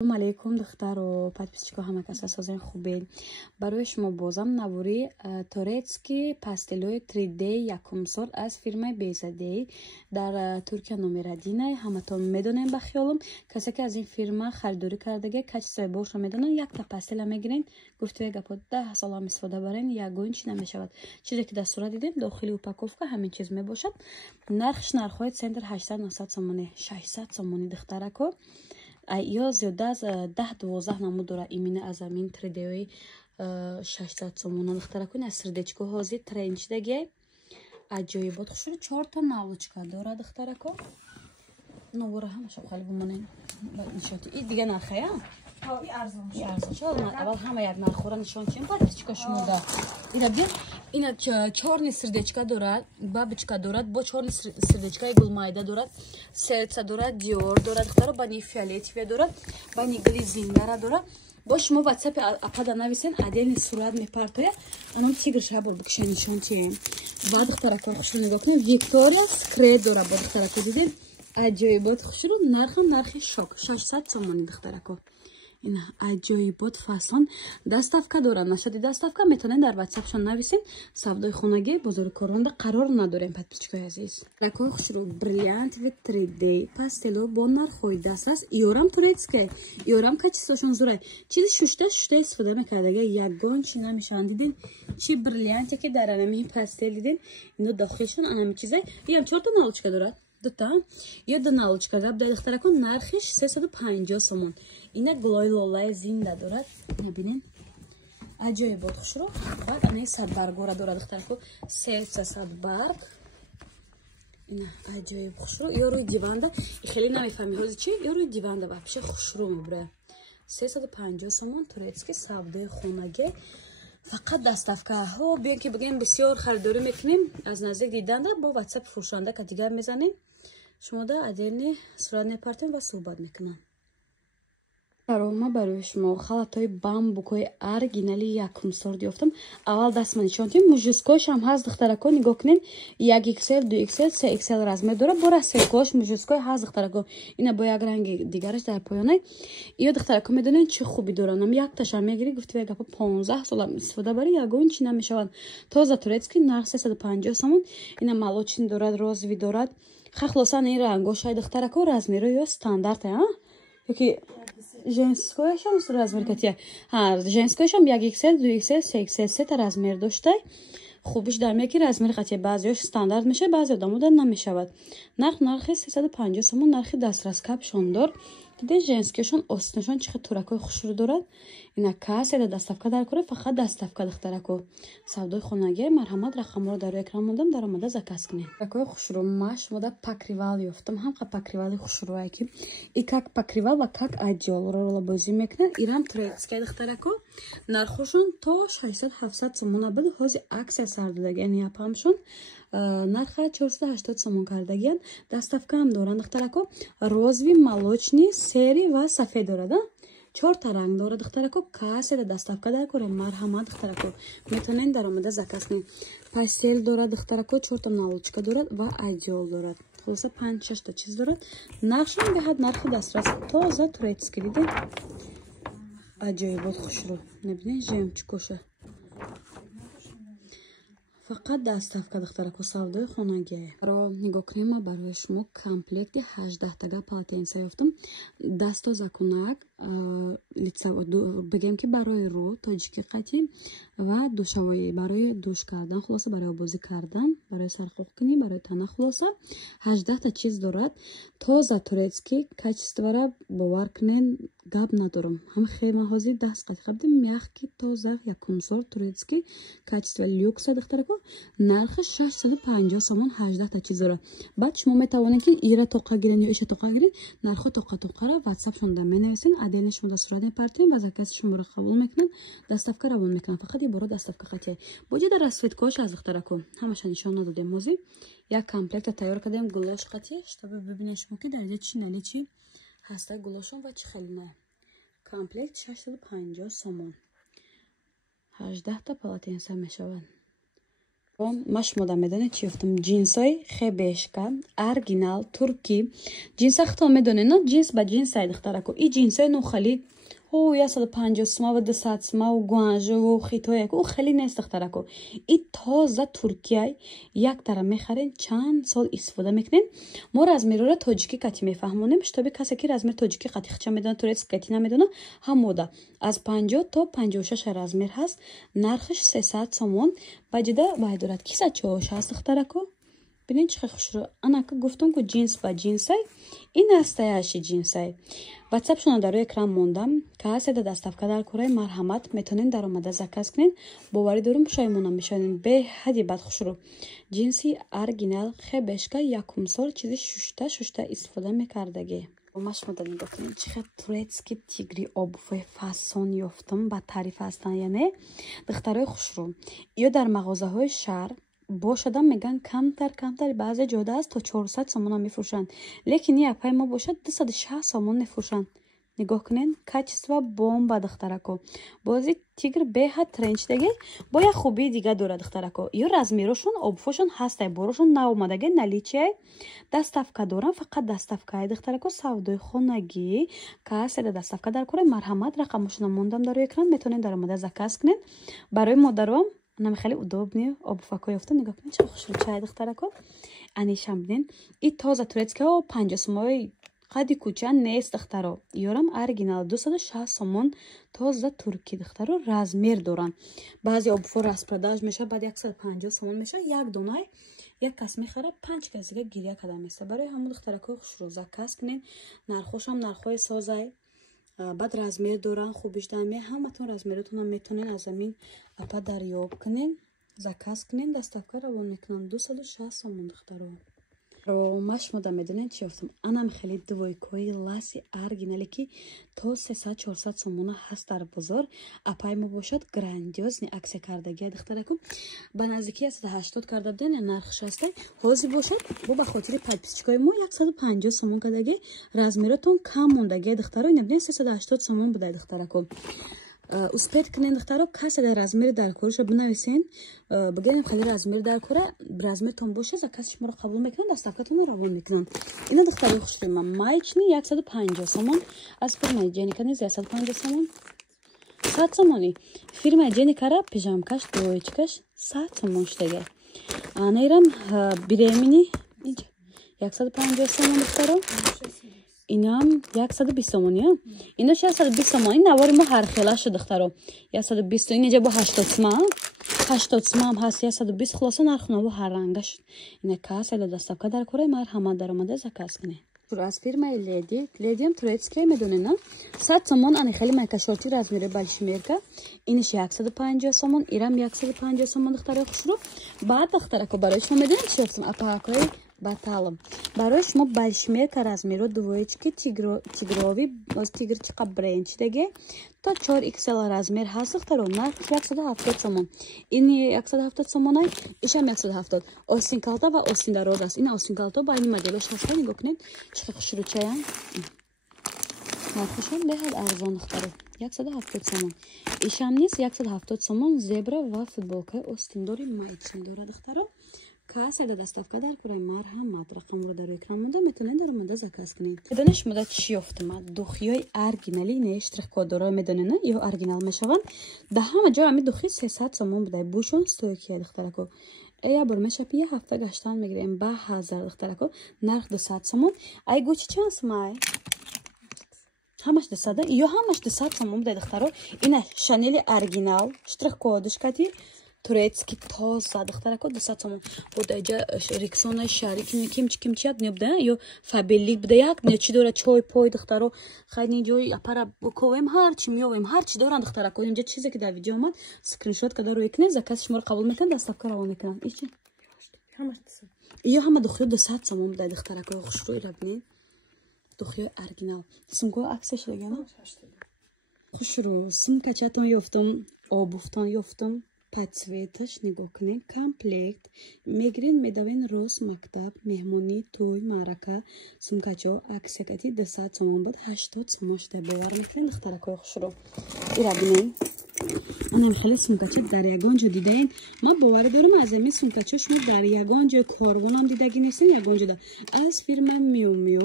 السلام علیکم دختر و подписчиков همه کس اساسا خوبین. برای شما بازم نواری تورецکی پاستلوی 3D یکم سال از فیرمای بیزادی در ترکیه نومره دینه. همتون میدونین بخیالم کسی که از این فیرما خریداری کردگه کچسای باش رو میدونن. یک تا پاستل میگیرین گفتوی گپا 10 سال هم استفاده برین یگون چی نمیشود. چیزی که در صورت دیدین داخلی اوپاکوفکا همین چیز میباشد. نرخ سنتر 800 900 سومونی 600 سومونی دخترکو یا زیاده از 10-12 نمود داره ایمینه از همین 3D 600 سومون دختره کنی از سردچکو هازی ترنچ دگه عجایی بود خوشوری 4 تا نالوچکا داره دختره کن نواره همشه خالی بمانین نشاتی این دیگه نرخه یا؟ این ارزان شد اول همه یک نرخوره نشان چیم باید چکا شما ده اینا بیا اینا 4 سردچکا دارد بابچکا دارد با 4 سردچکای گلمایده دارد سرچا دارد دیور دارد دختره بانی فیالتیوی دارد بانی گلیزینگره دارد با شما واتساپ اپادا نویسین عدیل صورت میپرتویه انام تیگر شبر بکشه نشان چیم بعد دختره کار خوش رو نگاه کنیم ویکتوریا سکرت دارد با دختره که دیدیم عجایبات خوش رو نرخی شاک 600 سومانی دختره که این عجایبات فصل دستافکا دارن نشدی دستافکا میتونین در واتساپشون نویسین سودای خونگی بزرگکارانده قرار نداریم подписчикای عزیز رکای خوش رو بریلیانت و 3D پاستلو با نرخوی دسترس یورم تورецکی یورم کچیستاشون زوره چیزی شوشته استفاده میکردگه یگان چی نمیشن دیدین چی بریلیانتی که در انمی پاستل دیدین اینو داخلشون انمی چیزه یه 4 تا نالچکا دارد دوتا یه دو نالچکا گاب در دختره کن نرخش 350 سومون اینه گلای لولای زنده دارد نبینین عجایب بود خوش رو بعد انه 100 برگوره دارد دختره کن 300 برگ اینه عجایب خوش رو یا روی دیوانده خیلی نمیفهمی هازی چی یا روی دیوانده با پیش خوش رو میبره 350 سومون تورецکی سوده خونگی فقط دستافکا ها بیان که بگیم بسیار خریداری میکنیم از نزدیک دیدن با واتساپ فروشنده که دیگر میزنیم شما دا عدیلنی صورت نپرتیم و صحبت میکنم ما برای شما خلطای بامبوکای ارگینالی یکم سورد یافتم اول دست من نشوندیم موجسکوش هم هست دختره کو نگاه کنین 1XL 2XL 3XL رزمه داره برای سکوش موجسکوی هست دختره کو اینا با یک رنگ دیگرش در پایانه یا دختره کو میدونین چه خوبی دارن یک تاشم میگیری گفتی گپا 15 سال استفاده برای یگون چی نمیشون تازه تورецکی نرخ 350 سومون اینا مالوچین دارد روزوی دارد خلاصا این رنگوشای دختره کو رزمه رو یا استاندارد ها یکی женскояш ҳам размер катия ҳа женскояш ҳам 1XL 2XL 3XL се та размер доштай хубиш дар мияки размери қатия баъзеаш стандарт мешавад баъзе одамода намешавад нархи 350 сомон нархи дастрас капшондор диден женскиашон остинашон чихе туракои хушрӯ дорад ина кассе да дастафка дар кора фақат дастафка духтарако савдои хонагӣ марҳамат рақамҳоро дар экран модам дар омада заказ кунед туракои хушрӯ маш мода покривал ёфтам ҳамқа покривали хушрӯае ки и как покривал ва как одеёл ролобозӣ мекунад ирам турецкия духтарако нархошон то 600-700 сомона буд ҳози аксия сар додагиан япамшон нарха 480 сомон кардагиан дастафка ҳам доранд духтарако розви молочни сери ва сафед дорад 4 та ранг дорад духтарако кассе да дастафка дар кора марҳамат духтарако метонен дар омада заказ кунед пастел дорад духтарако 4 та налочка дорад ва одеёл дорад хулоса 5-6 та чиз дорад нархшон беҳад нархи дастрас тоза турецки дидед аҷоибот хушрӯ набинед жемчукоша фақат дастафка духтарако савдои хонагӣ ро нигоҳ кунем ма барои шумо комплекти 18 тага полотенса ёфтам дасту закунак бигем ки барои рӯ тоҷики қатӣ ва душавоӣ барои душ кардан хулоса барои обозӣ кардан барои сархоҳкунӣ барои тана хулоса 18 та чиз дорад тоза турецки качествора бовар кунед гап надорам ҳам хемаҳози даст қатӣ хабдим мягки тоза якумсор турецки качество люкса духтарако нархи 650 сомон 18 та чиз дорад баъд шумо метавонед ки ира тоқа гирен ё иша тоқа гирен нархо тоқара ватсапшонда менависин عدل شما دستورات میپرتیم و زکات شما رو قبول میکنن دستافکا روان میکنن فقط یه بار دستافکا قطعی بوجه در راسفیتکاش از دخترکو همش نشون ندادیم موزی یک کامپلکت تیار کردیم گلاش قطعی تا ببینید شما که درجه چی نلی چی هسته گلاشون و چی خیلی نه کامپلکت 650 سومون 18 تا پلاتینسا میشود машмода медонед чи ёфтам ҷинсои хебешка оригинал туркӣ ҷинса хто медонед но ҷинс ба ҷинсай духтарако и ҷинсои нохали 150 сума ва 200 сума ва гуанжу хитояк у хеле нест духтарако и тоза туркияй як тара мехарен чанд сол истифода мекунен мо размерро тоҷикӣ қати мефаҳмонем штоби касе ки размер тоҷикӣ қати хича медона турецки қати намедона ҳамода аз 50 то 56 размер ҳаст нархиш 300 сомон баҷида байдорад киса чош ҳаст духтарако бинед чихе хушро анака гуфтам ку ҷинс ба ҷинсай и настоящий ҷинсай ватсапшона дар рӯи экран мондам кааседа доставка дар кораи марҳамат метонен даромада заказ кунен боварӣ дорум шаймона мешавем беҳади бад хушро ҷинси оригинал хебешка якум сол чизи шушта истифода мекардаги машмода нигоҳ кунед чихе турецки тигри обуфои фасон ёфтам ба тариф ҳастан яне духтарои хушро ё дар мағозаҳои шаҳр бошада меган камтар баъзе ҷода аст то 400 сомона мефурӯшанд лекин и апай мо бошад 260 сомон мефурӯшанд нигоҳ кунен качество бомба духтарако бози тигр беҳад тренчдаги бо як хубии дига дорад духтарако ё размерошон обуфошон ҳастай борошон наомадаги наличияй доставка дорам фақат доставкаи духтарако савдои хонагӣ кааседа доставка дар кораи марҳамат рақамошона мондам дар экран метонен даромада заказ кунен барои модарам нам хеле удобни обуфако ёфтам нигоҳ кунед чӣ хушро чай духтарако анишам бинен и тоза турецкао 50 сомои қади куча нест духтаро ёрам оригинал 260 сомон тоза турки духтаро размер доранд баъзе обуфо распродаж мешавад баъд 150 сомон мешавад як донай як кас мехарад 5 касига гиря када меса барои ҳамон духтаракои хушро заказ кунен нархошам нархои созай баъд размер доран хубиш даме ҳаматон размеротонам метонен аз амин апа дарёб кунен заказ кунен доставка равон мекунам 260 сомон духтаро машмода медонед чи ёфтам анам хеле двойкои ласи оригинале ки то 300-400 сомона ҳаст дар бозор апай мо бошад грандиозни аксия кардагия духтарако ба наздикии 180 карда буден нархш ҳастай ҳозир бошад бо ба хотири подписчикои мо 150 сомон кардаги размеротон кам мондагия духтаро ина биден 380 сомон будай духтарако успед кунен духтаро касе дар размери дар кориша бинависен бигирем хеле размери дар кора размертон боша закази шуморо қабул мекунанд доставкатонро равон мекунанд ина духтарои хушро ман маечни 150 сомон аз фирмаи ҷеника низ 150 сомон 100 сомони фирмаи ҷеникара пижамкаш доечкаш 100 сомон штега анерам биремини 150 сомон духтаро инам 120 сомон я инош 120 сомон ин навори мо ҳар хелаша духтаро 120 ин иҷа бо 80 сомон ҳаст 120 хулоса нархунаво ҳар рангаш ина касада доставка дар кораи марҳамат даромада заказ кунед аз фирмаи ледиам турецкия медонена 100 сомон ани хели майкашорти размери большимерка иниш 150 сомон ирам 150 сомон духтарои хушро баъд духтарако барои шумо медонед чи ёфтам апаакои баталом барои шумо большимерка размеро двоечки тигрови тигрчиқа бренчдаги то 4XL размер ҳаст духтаро нарх 170 сомон ини 170 сомонай ишам 170 остин калта ва остин дароз аст ина остин калта ба ин моделош ҳаста нигоҳ кунед чиқа хушро чаян нархошам беҳад арзон духтаро 170 сомон ишам низ 170 сомон зебра ва футболкаи остиндори майчни дора духтаро касада доставка дар кораи марҳамат рақамро дар экран монда метонед даромада заказ кунед медонеш мода чи ёфтам духиёи оригинали не штрихкодоро медонена ё оригинал мешаванд да ҳама ҷо ами духи 300 сомон будай бушон стойкия духтарако я бор мешапи я ҳафта гаштан мегирем ба ҳазар духтарако нарх 200 сомон ай гучи чанд сумай ҳамаш 200 ё ҳамаш 200 сомон будай духтаро ина шанели оригинал штрихкодишкати турецки тоза духтарако 200 сомон будаҷа рексона шарик кимчият небуда ё фабелик буда як нечи дора чой пой духтаро хайни ҷои апара буковем ҳарчи меёвем ҳарчи доран духтарако инҷа чизе ки дар видео омад скриншот када рӯи кунед закази шуморо қабул мекунад доставка равон мекунанд ичи ё ҳама духиё 200 сомон будай духтарако хушрӯи рабинед духиё оригинал сумкао аксияш дагана хушрӯ сумкачатон ёфтам обуфтон ёфтам подсветаш нигоҳ кунед комплект мегирен медавен рост мактаб меҳмонӣ той маърака сумкачо аксиякати 200 сомон буд 80 сомон шуда беварам кунед духтаракои хушро ира бинед اونم خیلی سمکچه در یگان جا دیدین. ما باور دارم از این سمکچه شما در یگان جا کاروان هم دیدگی نیستین. یگان جا از فیرم میو میو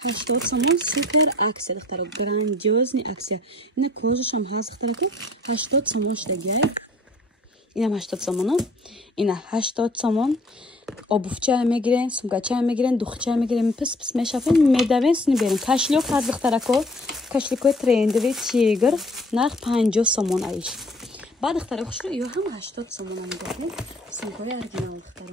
80 سومون سوپر اکسیا دخترا گراندیوزنی اکسیا. اینا کوزش هم هست دخترا که 80 سومون شدگی. اینم 80 سومونه. اینا 80 سومون. آبوفچه هم میگیرن، سمکچه هم میگیرن، دوخچه هم میگیرن. پس میشافن میدوین سنی بیرون. کاشلیوک هست دخترا که کاشلیوک ترندوی چیگر نرخ 50 سومون ایش. بعد دخترا خوش رو یو هم 80 سومون هم میگیرن. سمکای اورجینال دخترا.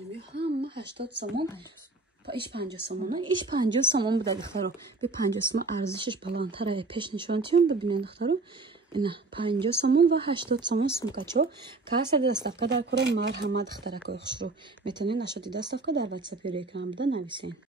یو هم 80 سومون. ایش 50 سومونه. ایش 50 سومون بوده دخترا. به 50 سومون ارزشش بالاتره. پیش نشون تیم ببینید دخترا. اینا 50 سومون و 80 سومون سمکچو. کاسه دستافکا در کره مرحمت دخترا که خوش رو میتونین نشدی دستافکا در واتساپ یا اکرام بده نویسین.